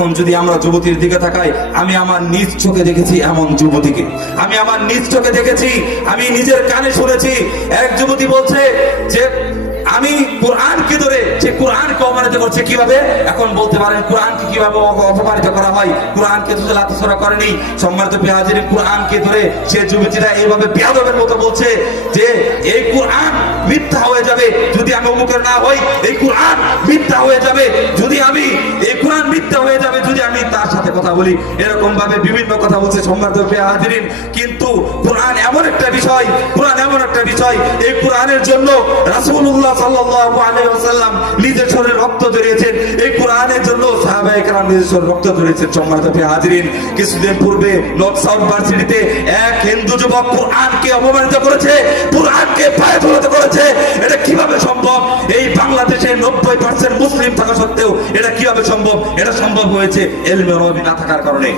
এখন যদি আমরা যুবতীর দিকে তাকাই, আমি আমার নিজ চোখে দেখেছি এমন যুবতীকে, আমি আমার নিজ চোখে দেখেছি, আমি নিজের কানে শুনেছি। এক যুবতী বলছে যে আমি কোরআনকে ধরে, যে কোরআনকে অপমানিত করছে। কিভাবে? এখন বলতে পারেন কোরআনকে কিভাবে অপমানিত করা হয়? কোরআনকে তো লাথিছোড়া করেনি। সম্মানিত হাজিরিন, কোরআনকে ধরে সে যুবতীরা এইভাবে বেয়াদবের মতো বলছে যে এই কোরআন মিথ্যা হয়ে যাবে যদি আমি অমুকের না হই, এই কোরআন মিথ্যা হয়ে যাবে যদি আমি, এই কোরআন মিথ্যা হয়ে যাবে যদি আমি তার সাথে কথা বলি। এরকম ভাবে বিভিন্ন কথা বলছে সম্মানিত হাজিরিন। কিন্তু কোরআন এমন একটা বিষয়, কোরআন এমন একটা বিষয়, এই কোরআনের জন্য রাসূলুল্লাহ সাল্লাল্লাহু আলাইহি ওয়াসাল্লাম নিজের শরীরে রক্ত ঝরিয়েছেন। এই কোরআনের জন্য সাহাবায়ে কেরাম নিজের শরীরে রক্ত ঝরিয়েছেন। সম্মানিত হাজিরিন, কিছুদিন পূর্বে নর্থ সাউথ ভার্সিটিতে এক হিন্দু যুবক কোরআনকে অপমানিত করেছে, কোরআনকে পায়ে ধরতে করেছে। এটা কিভাবে সম্ভব? এই বাংলাদেশে 90% মুসলিম থাকা সত্ত্বেও এটা কিভাবে সম্ভব? এটা সম্ভব হয়েছে ইলমে নবী না থাকার কারণে।